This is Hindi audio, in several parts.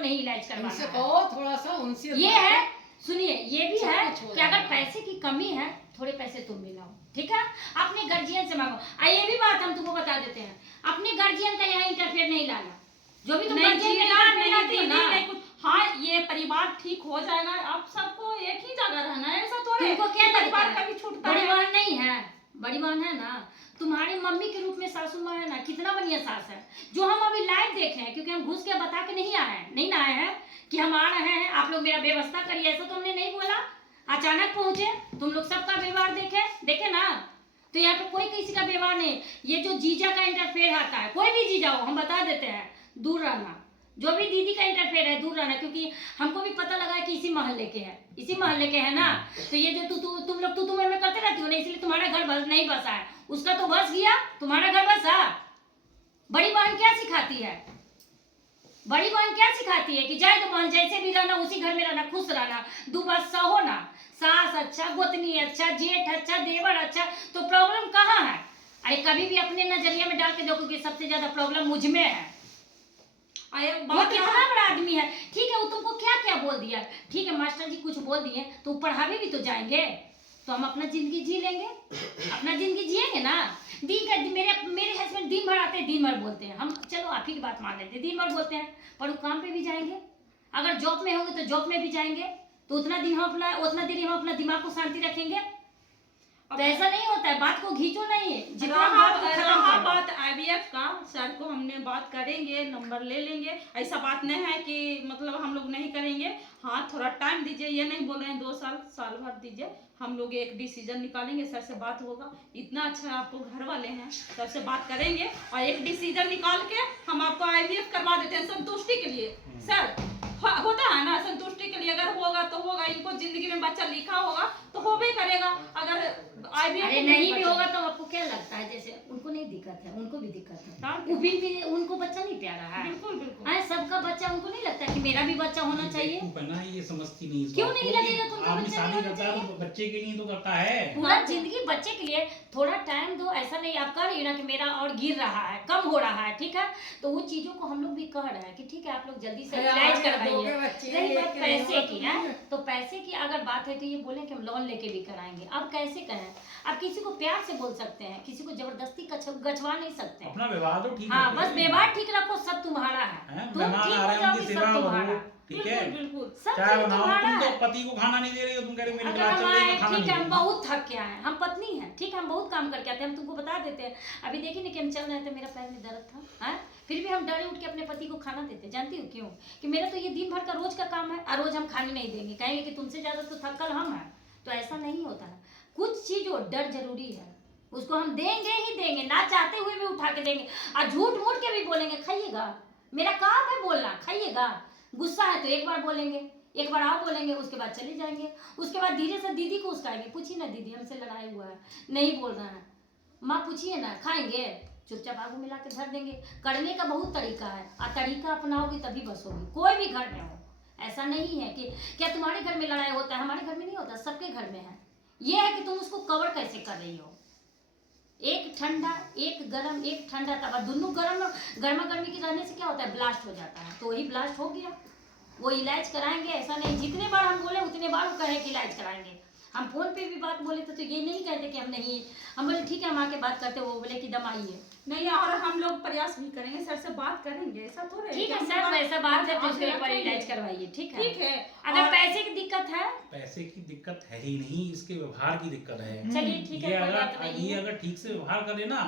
नहीं इलाज करवाना उनसे है। कहो थोड़ा सा उनसे ये है, सुनिए ये भी है सब कुछ हो कि अगर जाएगा। पैसे की कमी है, थोड़े पैसे तुम मिलाओ, ठीक है, अपने गार्जियन से मांगो। ये भी बात हम तुमको बता देते हैं, अपने गार्जियन का यहाँ इंटरफेयर नहीं लाना। जो भी तुम नहीं गार्जियन जीना, का नहीं लाती हो दीदी, ना, नहीं कुछ। हाँ ये परिवार ठीक हो जाएगा, अब सबको एक ही जगह रहना है, ऐसा थोड़े तुमको क्या लगता परिवार है? कभी छूटता बड़ी है? बहन नहीं है, बड़ी बहन है ना, तुम्हारी मम्मी के रूप में सासू माँ है ना, कितना बढ़िया सास है, जो हम अभी लाइव देखे हैं, क्योंकि हम घुस के बता के नहीं आए हैं, नहीं ना आए हैं कि हम आ रहे हैं, आप लोग मेरा व्यवस्था करिए, ऐसा तो हमने नहीं बोला। अचानक पहुंचे, तुम लोग सबका व्यवहार देखे ना, तो यहाँ पे कोई किसी का व्यवहार नहीं। ये जो जीजा का इंटरफेयर आता है, कोई भी जीजा हो, हम बता देते हैं, दूर रहना। जो भी दीदी का इंटरफेयर है, दूर रहना, क्योंकि हमको भी पता लगा है कि इसी मोहल्ले के है, इसी मोहल्ले के है ना, तो ये जो तुम लोग तुम में करते रहती हो ना, इसलिए तुम्हारा घर बस नहीं बसा है, उसका तो बस गया, तुम्हारा घर बसा। बड़ी बहन क्या सिखाती है? बड़ी बहन क्या सिखाती है कि जाए तो बहन जैसे भी रहना उसी घर में रहना, खुश रहना, दो बस सहो ना, सास अच्छा, गोतनी अच्छा, जेठ अच्छा, देवर अच्छा, तो प्रॉब्लम कहाँ है? अरे कभी भी अपने नजरिए में डाल के देखो कि सबसे ज्यादा प्रॉब्लम मुझ में है। अरे वो बात कितना बड़ा आदमी है, ठीक है, वो तुमको क्या क्या बोल दिया, ठीक है, मास्टर जी कुछ बोल दिए तो पढ़ावे भी तो जाएंगे, तो हम अपना जिंदगी जी लेंगे, अपना जिंदगी जिएंगे ना। मेरे हस्बैंड दिन भर आते हैं, दिन भर बोलते हैं, हम चलो आप ही की बात मान लेते हैं, दिन भर बोलते हैं, पर वो काम पे भी जाएंगे, अगर जॉब में होंगे तो जॉब में भी जाएंगे, तो उतना देर हम अपना दिमाग को शांति रखेंगे। तो ऐसा नहीं होता है, बात को खींचो नहीं है, जितना बात को खत्म रहा करो। बात IVF का, सर को हमने बात करेंगे, नंबर ले लेंगे, ऐसा बात नहीं है कि मतलब हम लोग नहीं करेंगे। हाँ थोड़ा टाइम दीजिए, ये नहीं बोल रहे हैं 2 साल, साल भर दीजिए, हम लोग एक डिसीजन निकालेंगे, सर से बात होगा, इतना अच्छा आपको घर वाले हैं, सर से बात करेंगे और एक डिसीजन निकाल के हम आपको IVF करवा देते हैं संतुष्टि के लिए। सर होता है ना, संतुष्टि के लिए, अगर होगा तो होगा, इनको जिंदगी में बच्चा लिखा होगा तो होबे करेगा, अगर IVF अरे नहीं भी होगा तो आपको क्या लगता है, जैसे उनको नहीं दिक्कत है, उनको भी दिक्कत है, वो भी उनको बच्चा नहीं प्यारा है, बिल्कुल बिल्कुल। हाँ, सबका बच्चा, उनको नहीं लगता कि मेरा भी बच्चा होना चाहिए। बना ये समझती नहीं इस क्यों बात नहीं को लगेगा कि तुमको आदमी बच्चा शादी नहीं करता है तो बच्चे के लिए तो करता है। पूरा जिंदगी बच्चे के लिए, थोड़ा टाइम दो, ऐसा नहीं आप कह रही हो ना कि मेरा और गिर रहा है, कम हो रहा है, ठीक है, तो वो चीजों को हम लोग भी कह रहे हैं कि ठीक है आप लोग जल्दी से इलाज करवाइए। रही बात पैसे की है, तो पैसे की अगर बात है तो ये बोले कि हम लोन लेके भी कराएंगे, अब कैसे करें, अब किसी को प्यार से बोल सकते हैं, किसी को जबरदस्ती गचवा नहीं सकते हैं। अपना व्यवहार तो ठीक हाँ रखो। बस व्यवहार ठीक रखो, सब तुम्हारा है, तुम मेहमान ठीक आ हो रहे हैं जाओगे, उनकी सब सेवा तुम्हारा करो, है, ठीक है, बिल्कुल सब चाय चीज बनाओ। तुम्हारा तुम तो है। पति को खाना नहीं दे रही हो, तुम कह रहे हो मेरी अगर क्लास हम चल रही है आए, मैं खाना ठीक नहीं है, हम दूंगी। बहुत थक के आए, हम पत्नी हैं, ठीक है, हम बहुत काम करके आते हैं, हम तुमको बता देते हैं, अभी देखिए ना कि हम चल रहे थे, मेरा पैर में दर्द था, है, फिर भी हम डरे उठ के अपने पति को खाना देते, जानती हो क्यों? कि मेरा तो ये दिन भर का रोज का काम है, और रोज हम खाने नहीं देंगे, कहेंगे कि तुमसे ज्यादा तो थकल हम हैं, तो ऐसा नहीं होता है, कुछ चीजों डर जरूरी है, उसको हम देंगे ही देंगे, ना चाहते हुए भी उठा के देंगे, और झूठ मूठ के भी बोलेंगे, खाइएगा, मेरा काम है बोलना, खाइएगा, गुस्सा है तो एक बार बोलेंगे, एक बार आप बोलेंगे, उसके बाद चले जाएंगे, उसके बाद धीरे से दीदी को उसकाएंगे, पूछिए ना दीदी हमसे लड़ाई हुआ है, नहीं बोल रहा है, माँ पूछिए ना, खाएंगे, चुपचाप आगू मिला के धर देंगे। करने का बहुत तरीका है, और तरीका अपनाओगे तभी बस होगी, कोई भी घर में हो, ऐसा नहीं है कि क्या तुम्हारे घर में लड़ाई होता है, हमारे घर में नहीं होता, सबके घर में है, ये है कि तुम उसको कवर कैसे कर रही हो, एक ठंडा एक गर्म, एक ठंडा तवा, दोनों गर्मा गर्मी की रहने से क्या होता है, ब्लास्ट हो जाता है, तो वही ब्लास्ट हो गया, वो इलाज कराएंगे, ऐसा नहीं, जितने बार हम बोले उतने बार वो कहे कि इलाज कराएंगे, हम फोन पे भी बात बोले तो ये नहीं कहते कि हम नहीं, हम बोले ठीक है हम आके बात करते, वो बोले कि दम आइए, नहीं, और हम लोग प्रयास भी करेंगे, सर से बात करेंगे, ऐसा थोड़े ठीक है कि सर, हम वैसा बात है तो आप उसके एक बार रखेंगे। इलाज करवाइए, ठीक है, ठीक है। अगर और- पैसे की दिक्कत है, पैसे की दिक्कत है ही नहीं, इसके व्यवहार की दिक्कत है। चलिए ठीक है, ये कोई बात अगर नहीं ये है। अगर ठीक से व्यवहार करे ना,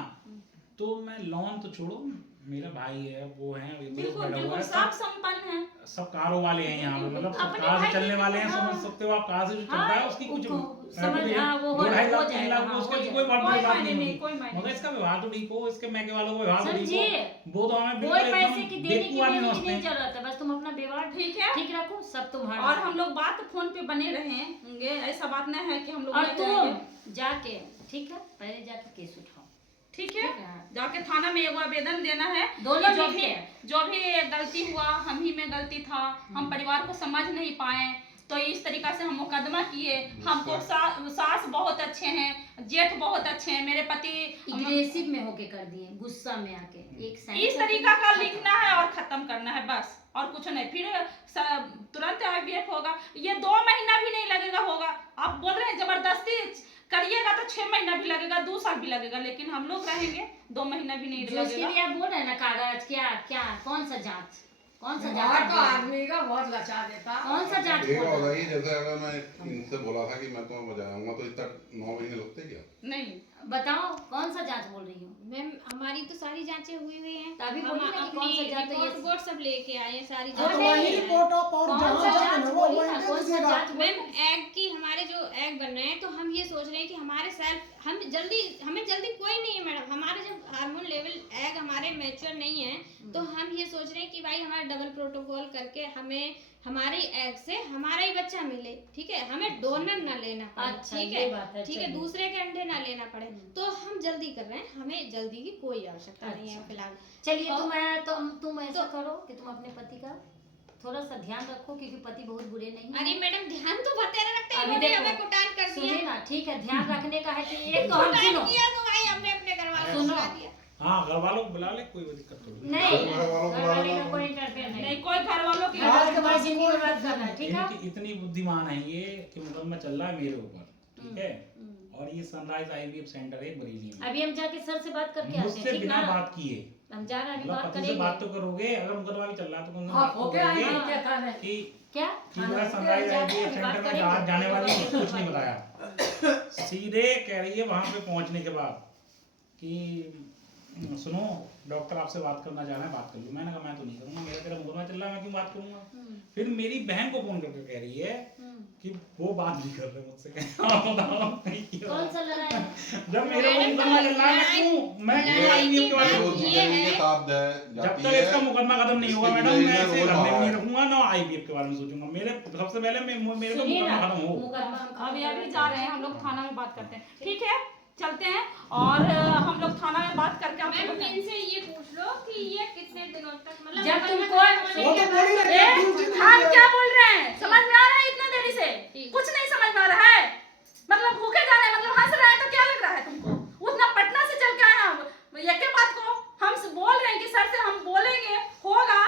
तो मैं लोन तो छोड़ो, मेरा भाई है, वो है, ये दोस्त बिल्कुल बैठा हुआ बिल्कुल है, सब संपन्न है, सब कारों वाले हैं यहाँ पे, मतलब सब अपने कार भाई से चलने वाले हैं, हाँ। समझ सकते हो आप, कार से जो चलता हाँ, है उसकी कुछ समझ, हाँ, वो हो 2-2.5 लाख 3 जाएगा, लाख हाँ, उसके हो कोई जाएगा। बात कोई नहीं मायने नहीं, होगी, कोई मायने मगर नहीं। इसका व्यवहार तो ठीक हो, इसके मैके वालों का व्यवहार तो ठीक समझिए, हो, वो तो हमें कोई बिल्कुल पैसे की एकदम देने की बेवकूफ आदमी नहीं समझते हैं। जरूरत है, बस तुम अपना व्यवहार ठीक है, ठीक रखो, सब तुम्हारा और है। हम लोग बात फोन पे बने रहेंगे, ऐसा बात नहीं है कि हम लोग और नहीं तुम रहेंगे। जाके, ठीक है, पहले जाके केस उठाओ, ठीक है, ठीक है। जाके थाना में एगो आवेदन देना है, दोनों कि लिखे। जो भी गलती हुआ, हम ही में गलती था, हम परिवार को समझ नहीं पाए, तो इस तरीका से हम मुकदमा किए, हमको सास बहुत अच्छे हैं, जेठ बहुत अच्छे हैं, मेरे पति एग्रेसिव में होके कर दिए, गुस्सा में आके, एक साइड इस तरीका का लिखना है और खत्म करना है, बस और कुछ नहीं। फिर तुरंत IVF होगा, ये 2 महीना भी नहीं लगेगा होगा। आप बोल रहे हैं जबरदस्ती करिएगा तो 6 महीना भी लगेगा, 2 साल भी लगेगा, लेकिन हम लोग रहेंगे 2 महीना भी नहीं जो उसके लगेगा। लिए आप बोल रहे हैं ना कागज, क्या क्या कौन सा जांच, कौन सा बाहर जांच, तो आदमी का बहुत लचा देता। कौन सा जांच ये बोल रहे हैं? होगा ही, जैसे अगर मैं इनसे बोला था कि मैं तुम्हें बजाऊंगा तो इतना 9 महीने लगते क्या? नहीं बताओ कौन सा जांच बोल रही हो? मैम हमारी तो सारी जांचें हुई हुई हैं। तो अभी हम बोलिए ना कि कौन सा अपनी जांच, तो ये रिपोर्ट वोट सब लेके आए हैं, सारी हाँ, तो नहीं, वही रिपोर्ट ऑफ और कौन जहाँ सा जाना जांच है वो बोलिए ना, वहीं कौन सा दीजिएगा। जांच बोलिए? मैम एग की, हमारे जो एग बन रहे हैं तो हम ये सोच रहे हैं कि हमारे सेल्फ हमें जल्दी कोई नहीं है मैडम। हमारे जब हार्मोन लेवल एग हमारे मैच्योर नहीं है तो हम ये सोच रहे हैं कि भाई हमारा डबल प्रोटोकॉल करके हमें हमारे एग से हमारा ही बच्चा मिले, ठीक है, हमें डोनर ना लेना पड़े, अच्छा, ठीक ये बात है, है, ठीक है, चलिए। दूसरे के अंडे ना लेना पड़े, तो हम जल्दी कर रहे हैं, हमें जल्दी की कोई आवश्यकता नहीं है अच्छा। फिलहाल। चलिए और- तुम ऐसा करो कि तुम अपने पति का थोड़ा सा ध्यान रखो, क्योंकि पति बहुत बुरे नहीं अरे हैं। मैडम ध्यान तो बतेरा रखते हैं, अभी इन्होंने देखो, हमें कुटान कर दिया। सुनिए ना, ठीक है, ध्यान रखने का है कि एक तो हम कुटान सुनो, किया तो भाई हमने अपने घर वालों को सुनो। बुला दिया। हाँ, घर वालों को बुला ले, कोई दिक्कत नहीं। नहीं घर वालों को घर वाले बुला का लो। कोई इंटरफेयर नहीं, नहीं, कोई घर वालों की आज के बाद जिंदगी बर्बाद करना है, ठीक है? इतनी बुद्धिमान है ये कि मुकदमा चल रहा है मेरे ऊपर, ठीक है, और ये सनराइज IVF सेंटर है बरेली में। अभी हम जाके सर से बात करके आते हैं, मुझसे ठीक बिना ना? बात किए, हम जा रहे हैं, अभी मतलब बात पति से बात करेंगे। तो करोगे, अगर मुकदमा भी चल रहा है तो कम से कम हाँ, बात तो ओके, आई करोगे क्या था नहीं। कि क्या मेरा सनराइज IVF सेंटर में जहाँ जाने वाली है, कुछ नहीं बताया। सीधे कह रही है वहां पे पहुंचने के बाद कि सुनो डॉक्टर आपसे बात करना चाह रहे हैं, बात कर लो। मैंने कहा मैं तो नहीं करूंगा, मेरा तेरा मुकदमा चल रहा है, मैं क्यों बात करूंगा। फिर मेरी बहन को फोन करके कह रही है कि वो बात नहीं कर रहे मुझसे। बताओ नहीं किया। कौन सा लड़ाई है? जब मेरा मुकदमा चल रहा है मैं क्यों IVF के बारे में जो पूछूं? चीजें इनके साथ जब जाती तक है, इसका मुकदमा खत्म नहीं होगा इसकी मैडम, मैं जिंदगी में ऐसे रोज घर में रहा नहीं है। रहूंगा ना IVF के बारे में सोचूंगा। मेरे सबसे पहले मेरे को सुनिए मुकदमा ना, खत्म हो। मुकदमा अभी जा रहे हैं हम लोग थाना में बात करते हैं, ठीक है, चलते हैं और हम लोग थाना में बात करके आपको मैम बताएंगे। इनसे ये पूछ लो कि ये कितने दिनों तक मतलब जब मुकदमा तुमको खत्म वो होने तो के बोल ही बाद- रहे हैं, ए, दूर चीज हम नहीं क्या है। बोल रहे हैं, समझ में आ रहा है इतने देरी से? ठीक। कुछ नहीं समझ में आ रहा है, मतलब भूखे जा रहे हैं, मतलब हंस रहे हैं, तो क्या लग रहा है तुमको? उतना पटना से चल के आए हम, एक के बात को हम बोल रहे हैं कि सर से हम बोलेंगे, होगा,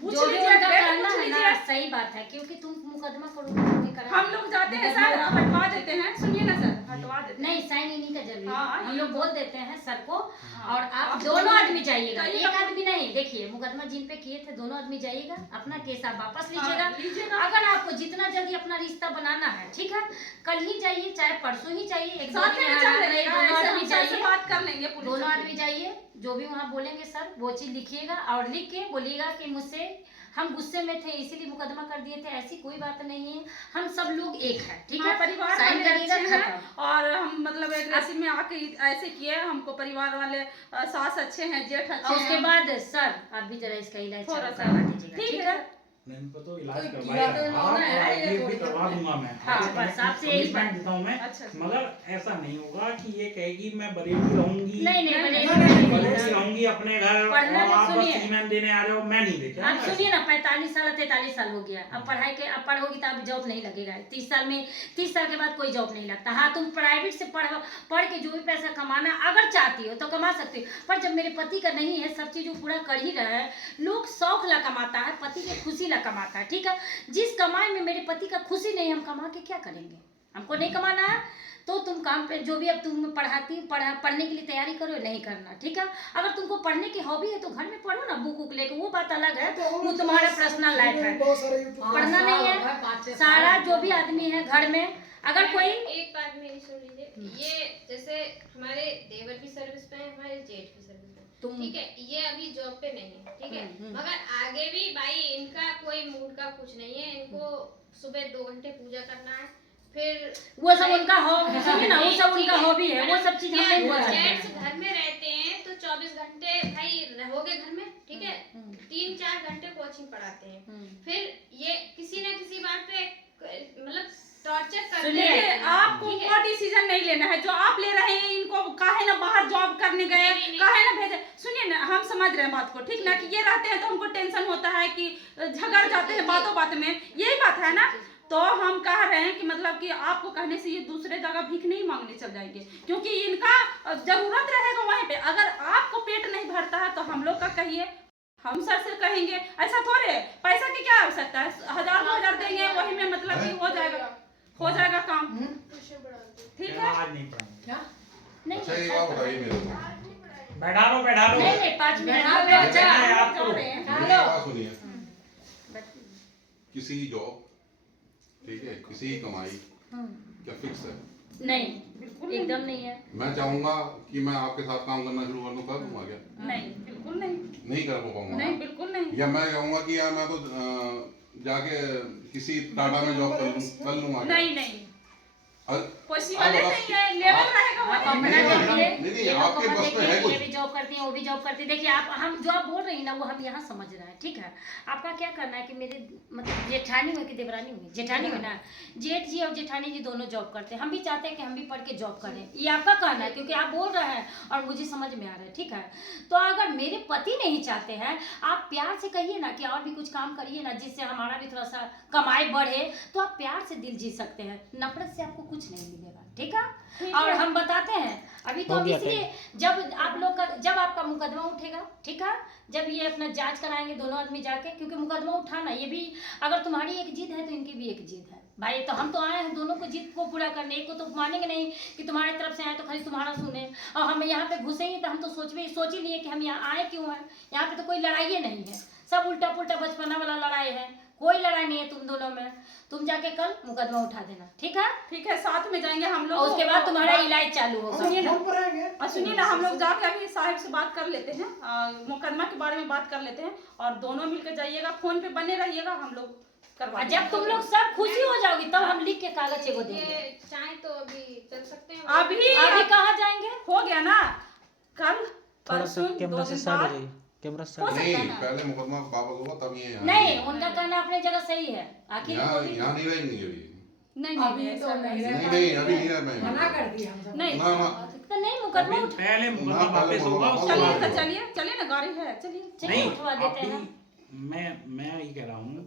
पूछ जो भी लीजिए, उनका डेट कहना पूछ है ना, लीजिए। सही बात है, क्योंकि तुम मुकदमा करोगे करा। हम लोग जाते हैं सर, हटवा देते हैं, सुनिए ना सर, हटवा देते हैं। नहीं, साइन इन्हीं का जरूरी है। हाँ, हम ये- लोग बोल देते हैं सर को, हाँ। और आप आप दोनों दोनों आदमी जाइएगा, जाइए, एक आप- आदमी नहीं। देखिए मुकदमा जिन पे किए थे दोनों आदमी जाइएगा, अपना केस आप वापस लीजिएगा। हाँ, लीजिएगा। अगर आपको जितना जल्दी अपना रिश्ता बनाना है, ठीक है, कल ही जाइए, चाहे परसों ही जाइए, एक दो साथ दिन में यहाँ चल रहिए, रहे हैं, दोनों ऐसे आदमी हम सर से जाइए, बात कर लेंगे पुलिस दोनों से। आदमी जाइए, जो भी वहाँ बोलेंगे सर वो चीज लिखिएगा, और लिख के बोलिएगा कि मुझसे हम गुस्से में थे इसीलिए मुकदमा कर दिए थे, ऐसी कोई बात नहीं है, हम सब लोग एक है, ठीक है, हाँ, परिवार साइन वाले करिएगा, अच्छे हैं, खत्म। और हम मतलब एग्रेसिव में आके ऐसे किए, हमको परिवार वाले सास अच्छे हैं, जेठ अच्छे और उसके हैं। बाद सर आप भी जरा इसका इलाज थोड़ा चालू सा। करवा दीजिएगा, ठीक ठीक है है? मैंने तो इलाज कोई करवाया किया तो है। इन्होंने है, ये IVF भी थोड़ी करवा दूंगा मैं। हाँ, बस आपसे यही कमिटमेंट देता हूँ मैं। अच्छा। मगर ऐसा नहीं होगा कि ये कहेगी मैं बरेली रहूंगी, नहीं नहीं नहीं, बनेगा नहीं, नहीं, नहीं, बरेली रहूंगी अपने घर, पढ़ना और तो आप बस सुनिए। सीमेंट देने आ जाओ, मैं नहीं देखा। आप सुनिए ना, 45 साल 43 साल हो गया, अब पढ़ाई के अब पढ़ोगी तो अब जॉब नहीं लगेगा। 30 साल के बाद कोई जॉब नहीं लगता। हाँ, तुम प्राइवेट से पढ़ के जो भी पैसा कमाना अगर चाहती हो तो कमा सकती हो, पर जब मेरे पति का नहीं है, सब चीज वो पूरा कर ही रहा है, लोग शौक ला कमाता है, पति की खुशी ला कमाता है, ठीक है। जिस कमाई में मेरे पति का खुशी नहीं, हम कमा के क्या करेंगे? हमको नहीं कमाना है तो तुम काम पे जो भी अब तुम पढ़ने के लिए तैयारी करो, नहीं करना, ठीक है। अगर तुमको पढ़ने की हॉबी है तो घर में पढ़ो ना, बुक उक लेके, वो बात अलग है, वो तुम्हारा पर्सनल लाइफ है। बहुत सारे YouTube पढ़ना नहीं है, 5-6 सारा जो भी आदमी है घर में, अगर मैम, कोई एक बात मेरी सुन लीजिए, ये जैसे हमारे देवर भी सर्विस पे हैं, हमारे जेठ भी सर्विस पे हैं, तुम ठीक है, ये अभी जॉब पे नहीं है, ठीक है, हम्म। मगर आगे भी भाई इनका कोई मूड का कुछ नहीं है, इनको सुबह 2 घंटे पूजा करना है, फिर वो सब उनका हॉबी, सुनिए ना, वो सब उनका हॉबी है, वो सब चीज हम नहीं बोल सकते जेंट्स हैं। घर में रहते हैं तो 24 घंटे भाई रहोगे घर में, ठीक है, 3-4 घंटे कोचिंग पढ़ाते हैं, फिर ये किसी न किसी बात पे मतलब टॉर्चर करते सुनिए, हैं। आपको ठीक है? वो डिसीजन नहीं लेना है जो आप ले रहे हैं। इनको काहे ना बाहर जॉब करने गए, नहीं। काहे ना भेजे। सुनिए ना, हम समझ रहे हैं बात को, ठीक ना, कि ये रहते हैं तो हमको टेंशन होता है कि झगड़ जाते हैं बातों बात में, यही बात है ना। तो हम कह रहे हैं कि मतलब कि आपको कहने से ये दूसरे जगह भीख नहीं मांगने चल जाएंगे, क्योंकि इनका जरूरत रहेगा वहीं पे। अगर आपको पेट नहीं भरता है तो हम लोग का कहिए, हम सर से कहेंगे, ऐसा थोड़े है। एक बार बताइए मेरे को, बैठा लो बैठा लो। नहीं नहीं 5 मिनट बैठा में लो, अच्छा बैठा है आप आपको। जा रहे हैं। मेरी बात सुनिए, किसी जॉब, ठीक है, किसी की कमाई क्या फिक्स है? नहीं एकदम नहीं है। मैं चाहूंगा कि मैं आपके साथ काम करना शुरू कर दूं, कर दूंगा क्या? नहीं बिल्कुल नहीं, नहीं कर पाऊंगा। नहीं बिल्कुल नहीं। या मैं कहूंगा कि यार मैं तो जाके किसी टाटा में जॉब कर लूंगा क्या? नहीं नहीं अ- पॉसिबल आप- नहीं है, लेवल रहेगा आप वही। अपना नहीं, देखिए, नहीं, ये लोग आपके को मत बस में देखिए है कि ये कुछ। भी जॉब करती हैं वो भी जॉब करती हैं। देखिए आप हम जो आप बोल रही हैं ना वो हम यहाँ समझ रहे हैं, ठीक है। आपका क्या करना है कि मेरे मतलब जेठानी हुई कि देवरानी हुई, जेठानी हुई ना, जेठ जी और जेठानी जी दोनों जॉब करते हैं। हम भी चाहते हैं कि हम भी पढ़ के जॉब करें, ये आपका कहना है क्योंकि आप बोल रहे हैं और मुझे समझ में आ रहा है, ठीक है। तो अगर मेरे पति नहीं चाहते हैं, आप प्यार से कहिए ना कि और भी कुछ काम करिए ना जिससे हमारा भी थोड़ा सा कमाई बढ़े, तो आप प्यार से दिल जी सकते हैं। नफरत से आपको कुछ नहीं मिलेगा, ठीक है। और हम बताते हैं अभी तो हम इसलिए जब आप लोग का जब आपका मुकदमा उठेगा, ठीक है, जब ये अपना जांच कराएंगे दोनों आदमी जाके, क्योंकि मुकदमा उठाना ये भी अगर तुम्हारी एक जिद है तो इनकी भी एक जिद है भाई। तो हम तो आए हैं दोनों को जिद को पूरा करने, एक को तो मानेंगे नहीं कि तुम्हारी तरफ से आए तो खाली तुम्हारा सुने, और हम यहाँ पे घुसेंगे तो हम तो सोच ही लिए कि हम यहाँ आए क्यों हैं। यहाँ पे तो कोई लड़ाई नहीं है, सब उल्टा पुल्टा बचपना वाला लड़ाई है, कोई लड़ाई नहीं है तुम दोनों में। तुम जाके कल मुकदमा उठा देना, ठीक है। ठीक है, साथ में जाएंगे हम लोग, और उसके बाद तुम्हारा इलाज चालू होगा। सुनिए ना, फोन पर आएंगे। और सुनिए ना, हम लोग जाके अभी साहब से बात कर लेते हैं, मुकदमा के बारे में बात कर लेते हैं, और दोनों मिलकर जाइएगा, फोन पे बने रहिएगा, हम लोग करवा और जब तुम लोग सब खुशी हो जाओगी तब हम लिख के कागज एगो देंगे। ये चाहे तो अभी चल सकते हैं। अभी अभी कहाँ जाएंगे? हो गया ना, कल थोड़ा सा परसों कैमरा 2 से दिन साइड हो बाद। जाइए, कैमरा से हो साइड। सकता नहीं, है ना? पहले मुकदमा वापस होगा तब ये यहाँ नहीं, आएंगे। उनका कहना अपनी जगह सही है। आखिर यहाँ यहाँ नहीं रहेंगे अभी। नहीं अभी नहीं तो ऐसा नहीं नहीं, रह नहीं अभी नहीं रह पाएंगे। मना कर दिया हम सब। नहीं ना ना तो नहीं मुकदमा अभी उठा पहले मुकदमा ना, पहले वापस होगा मुकदमा उसके चलिए बाद तो होगा। चलिए, चलिए ना, गाड़ी है, चलिए। चलिए नहीं उठवा देते अभी हैं। मैं ये कह रहा हूँ